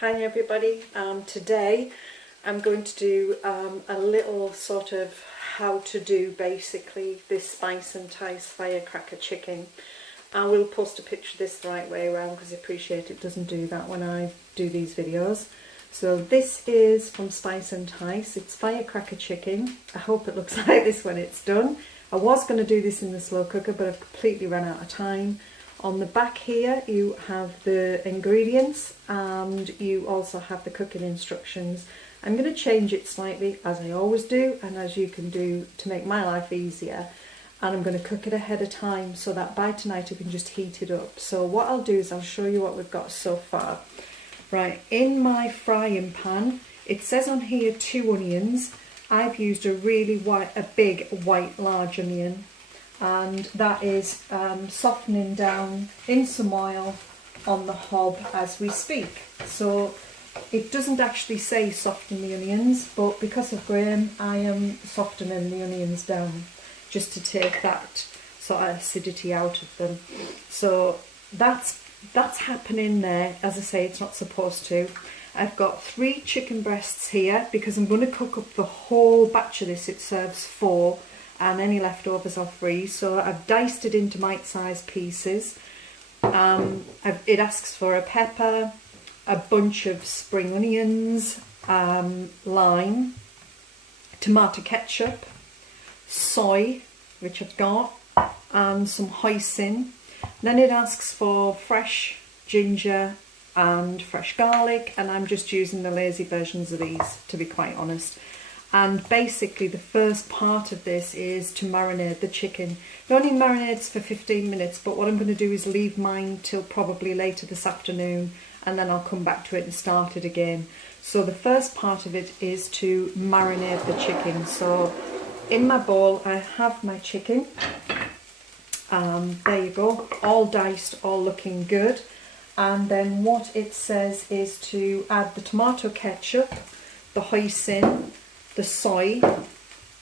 Hi everybody, today I'm going to do a little sort of how to do basically this Spicentice firecracker chicken. I will post a picture of this the right way around because I appreciate it doesn't do that when I do these videos. So this is from Spicentice, it's firecracker chicken. I hope it looks like this when it's done. I was going to do this in the slow cooker but I've completely run out of time. On the back here you have the ingredients and you also have the cooking instructions. I'm going to change it slightly as I always do and as you can do to make my life easier, and I'm going to cook it ahead of time so that by tonight I can just heat it up. So what I'll do is I'll show you what we've got so far. Right, in my frying pan it says on here 2 onions. I've used a big white large onion, and that is softening down in some oil on the hob as we speak. So it doesn't actually say soften the onions, but because of Graham I am softening the onions down just to take that sort of acidity out of them. So that's happening there. As I say, it's not supposed to. I've got 3 chicken breasts here because I'm going to cook up the whole batch of this. It serves 4 and any leftovers are free, so I've diced it into mite-sized pieces. It asks for a pepper, a bunch of spring onions, lime, tomato ketchup, soy, which I've got, and some hoisin. Then it asks for fresh ginger and fresh garlic, and I'm just using the lazy versions of these, to be quite honest. And basically the first part of this is to marinate the chicken. It only marinates for 15 minutes, but what I'm going to do is leave mine till probably later this afternoon, and then I'll come back to it and start it again. So the first part of it is to marinate the chicken. So in my bowl I have my chicken. There you go, all diced, all looking good. And then what it says is to add the tomato ketchup, the hoisin, the soy,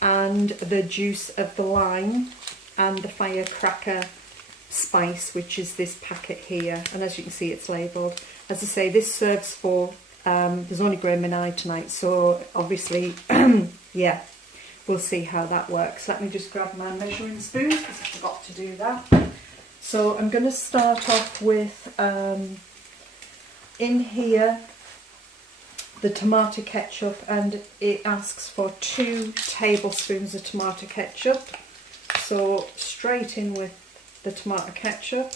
and the juice of the lime, and the firecracker spice, which is this packet here. And as you can see, it's labelled. As I say, this serves for, there's only Graham and I tonight, so obviously, yeah, we'll see how that works. Let me just grab my measuring spoon because I forgot to do that. So I'm going to start off with, in here, the tomato ketchup, and it asks for 2 tablespoons of tomato ketchup. So straight in with the tomato ketchup.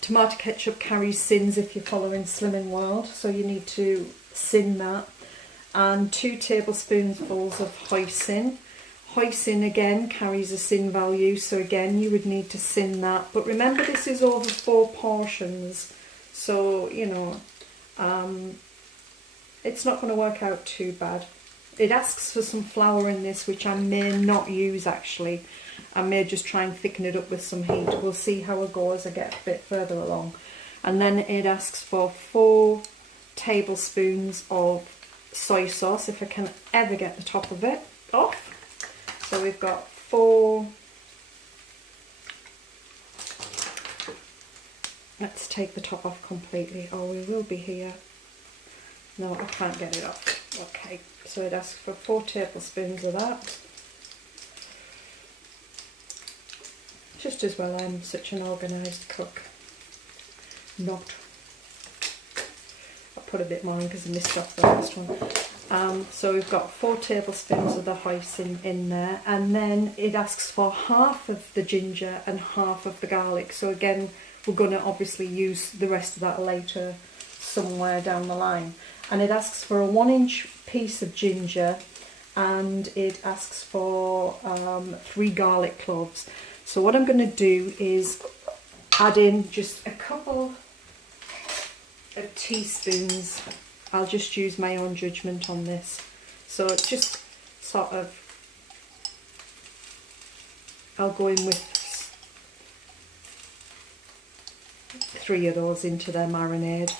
Tomato ketchup carries sins if you're following Slimming World, so you need to sin that. And 2 tablespoonfuls of hoisin. Hoisin again carries a sin value, so again you would need to sin that. But remember, this is over 4 portions, so you know it's not going to work out too bad. It asks for some flour in this, which I may not use actually. I may just try and thicken it up with some heat. We'll see how it goes as I get a bit further along. And then it asks for 4 tablespoons of soy sauce, if I can ever get the top of it off. So we've got 4, let's take the top off completely, or we will be here. No, I can't get it off. Okay, so it asks for 4 tablespoons of that. Just as well I'm such an organised cook. Not. I put a bit more in because I missed off the last one. So we've got 4 tablespoons of the hoisin in there, and then it asks for half of the ginger and half of the garlic. So again, we're going to obviously use the rest of that later somewhere down the line. And it asks for a 1-inch piece of ginger, and it asks for 3 garlic cloves. So what I'm going to do is add in just a couple of teaspoons. I'll just use my own judgment on this. So it's just sort of, I'll go in with 3 of those into their marinade.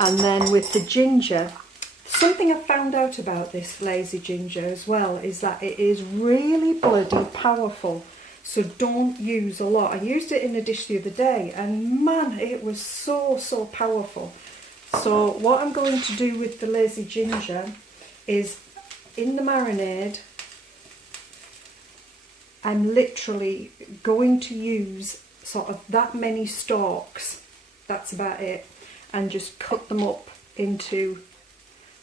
And then with the ginger, something I found out about this lazy ginger as well is that it is really bloody powerful. so don't use a lot. I used it in a dish the other day and man, it was so powerful. So what I'm going to do with the lazy ginger is in the marinade, I'm literally going to use sort of that many stalks, that's about it, and just cut them up into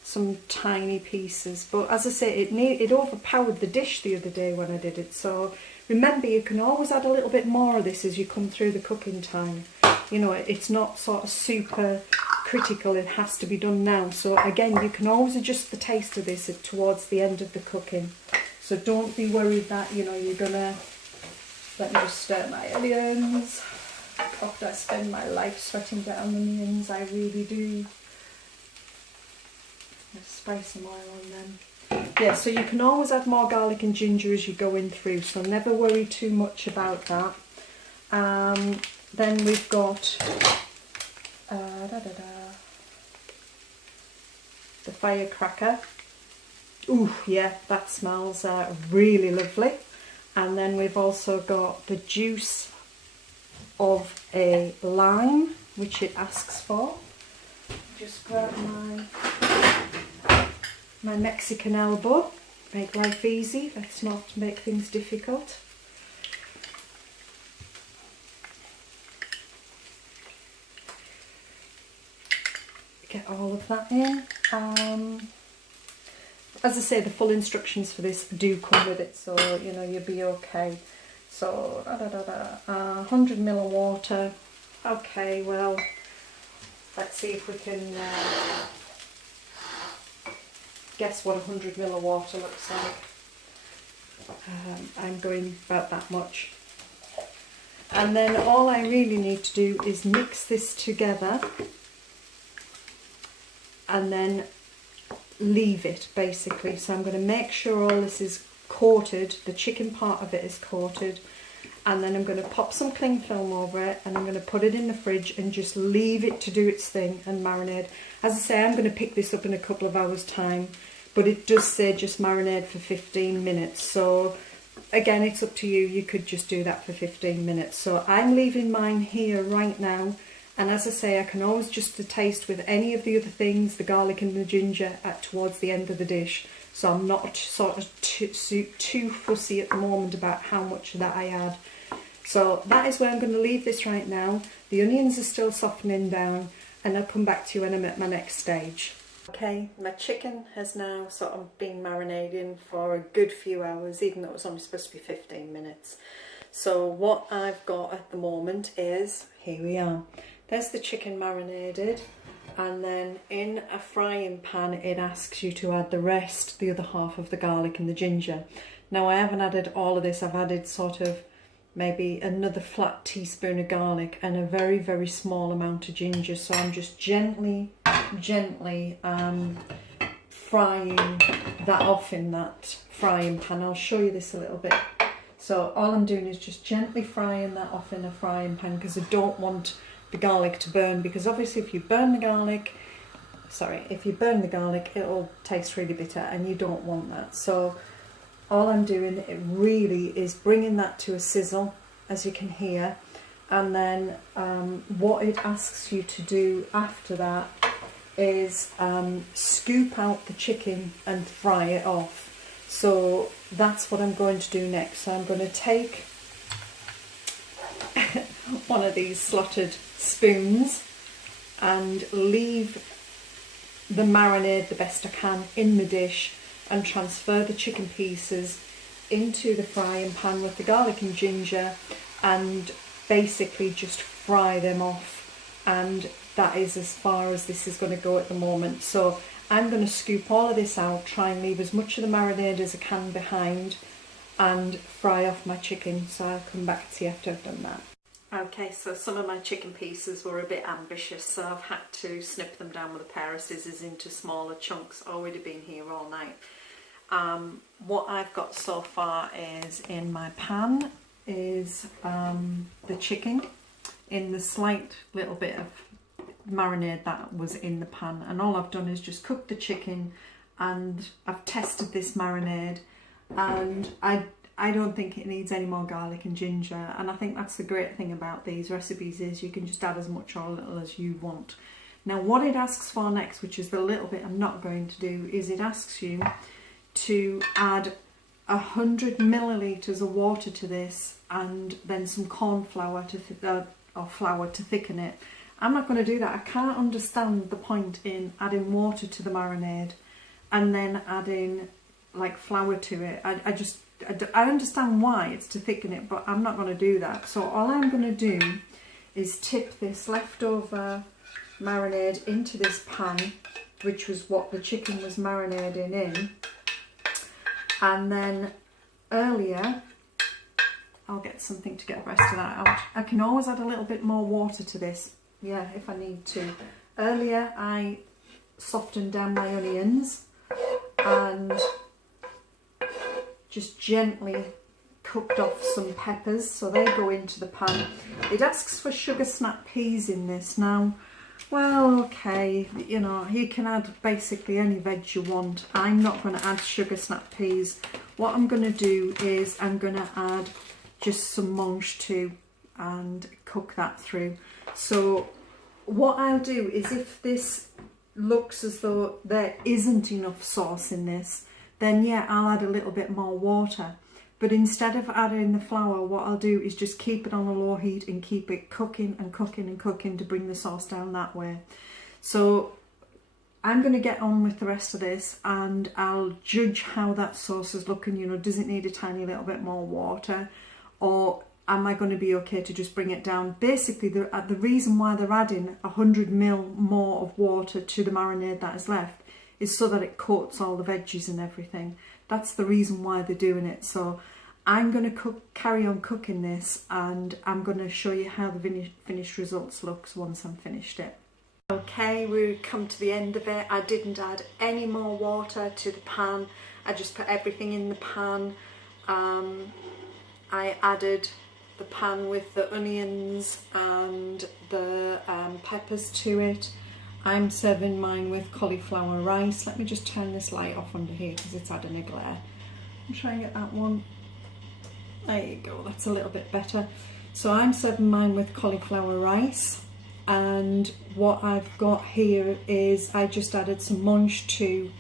some tiny pieces. But as I say, it overpowered the dish the other day when I did it. So remember, you can always add a little bit more of this as you come through the cooking time. You know, it's not sort of super critical, it has to be done now. So again, you can always adjust the taste of this towards the end of the cooking. So don't be worried that, you know, you're gonna, let me just stir my onions. God, I spend my life sweating down onions, I really do. Let's spray some oil on them. Yeah, so you can always add more garlic and ginger as you go in through, so never worry too much about that. Then we've got the firecracker. Ooh, yeah, that smells really lovely. And then we've also got the juice of a lime, which it asks for. Just grab my Mexican elbow, make life easy, let's not make things difficult. Get all of that in. As I say, the full instructions for this do come with it, so you know you'll be okay. So 100 ml of water. Okay, well, let's see if we can guess what 100 ml of water looks like. I'm going about that much. And then all I really need to do is mix this together and then leave it basically. So I'm going to make sure all this is coated, the chicken part of it is coated, and then I'm going to pop some cling film over it and I'm going to put it in the fridge and just leave it to do its thing and marinate. As I say, I'm going to pick this up in a couple of hours time, but it does say just marinate for 15 minutes. So again, it's up to you, you could just do that for 15 minutes. So I'm leaving mine here right now, and as I say, I can always just the taste with any of the other things, the garlic and the ginger, towards the end of the dish. So I'm not sort of too fussy at the moment about how much of that I add. So that is where I'm going to leave this right now. The onions are still softening down, and I'll come back to you when I'm at my next stage. Okay, my chicken has now sort of been marinating for a good few hours, even though it was only supposed to be 15 minutes. So what I've got at the moment is, here we are. There's the chicken marinated, and then in a frying pan it asks you to add the rest, the other half of the garlic and the ginger. Now I haven't added all of this, I've added sort of maybe another flat teaspoon of garlic and a very small amount of ginger. So I'm just gently frying that off in that frying pan. I'll show you this a little bit. So all I'm doing is just gently frying that off in a frying pan, because I don't want the garlic to burn, because obviously if you burn the garlic, it'll taste really bitter and you don't want that. So all I'm doing, it really is bringing that to a sizzle, as you can hear, and then what it asks you to do after that is scoop out the chicken and fry it off. So that's what I'm going to do next. So I'm going to take one of these slotted spoons and leave the marinade the best I can in the dish, and transfer the chicken pieces into the frying pan with the garlic and ginger and basically just fry them off. And that is as far as this is going to go at the moment. So I'm going to scoop all of this out, try and leave as much of the marinade as I can behind, and fry off my chicken. So I'll come back to you after I've done that. Okay, so some of my chicken pieces were a bit ambitious, so I've had to snip them down with a pair of scissors into smaller chunks. I would have been here all night. What I've got so far is in my pan is the chicken in the slight little bit of marinade that was in the pan, and all I've done is just cook the chicken, and I've tested this marinade, and I I don't think it needs any more garlic and ginger, and I think that's the great thing about these recipes is you can just add as much or little as you want. Now what it asks for next, which is the little bit I'm not going to do, is it asks you to add 100 milliliters of water to this and then some corn flour or flour to thicken it. I'm not going to do that. I can't understand the point in adding water to the marinade and then adding like flour to it. I understand why it's to thicken it, but I'm not going to do that. So all I'm going to do is tip this leftover marinade into this pan, which was what the chicken was marinating in. And then earlier, I'll get something to get the rest of that out. I can always add a little bit more water to this, yeah, if I need to. Earlier I softened down my onions and just gently cooked off some peppers, so they go into the pan. It asks for sugar snap peas in this. Now, well, okay, you know, you can add basically any veg you want. I'm not going to add sugar snap peas. What I'm going to do is I'm going to add just some mange too and cook that through. So what I'll do is, if this looks as though there isn't enough sauce in this, then yeah, I'll add a little bit more water. But instead of adding the flour, what I'll do is just keep it on a low heat and keep it cooking and cooking and cooking to bring the sauce down that way. So I'm going to get on with the rest of this and I'll judge how that sauce is looking. You know, does it need a tiny little bit more water, or am I going to be okay to just bring it down? Basically, the reason why they're adding 100 ml more of water to the marinade that is left is so that it coats all the veggies and everything. That's the reason why they're doing it. So I'm going to carry on cooking this, and I'm going to show you how the finished results looks once I'm finished it. Okay, we've come to the end of it. I didn't add any more water to the pan. I just put everything in the pan. I added the pan with the onions and the peppers to it. I'm serving mine with cauliflower rice. Let me just turn this light off under here because it's adding a glare. I'm trying to get that one. There you go, that's a little bit better. So I'm serving mine with cauliflower rice, and what I've got here is I just added some mange too,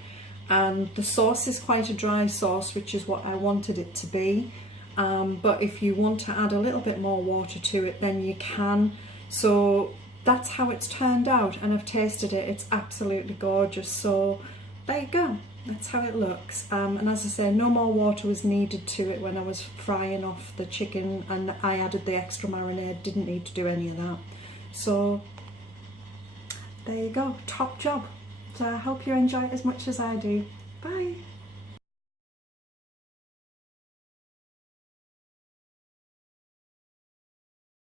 and the sauce is quite a dry sauce, which is what I wanted it to be. But if you want to add a little bit more water to it, then you can. So that's how it's turned out, and I've tasted it. It's absolutely gorgeous. So there you go, that's how it looks. And as I say, no more water was needed to it when I was frying off the chicken, and I added the extra marinade, didn't need to do any of that. So there you go, top job. So I hope you enjoy it as much as I do. Bye.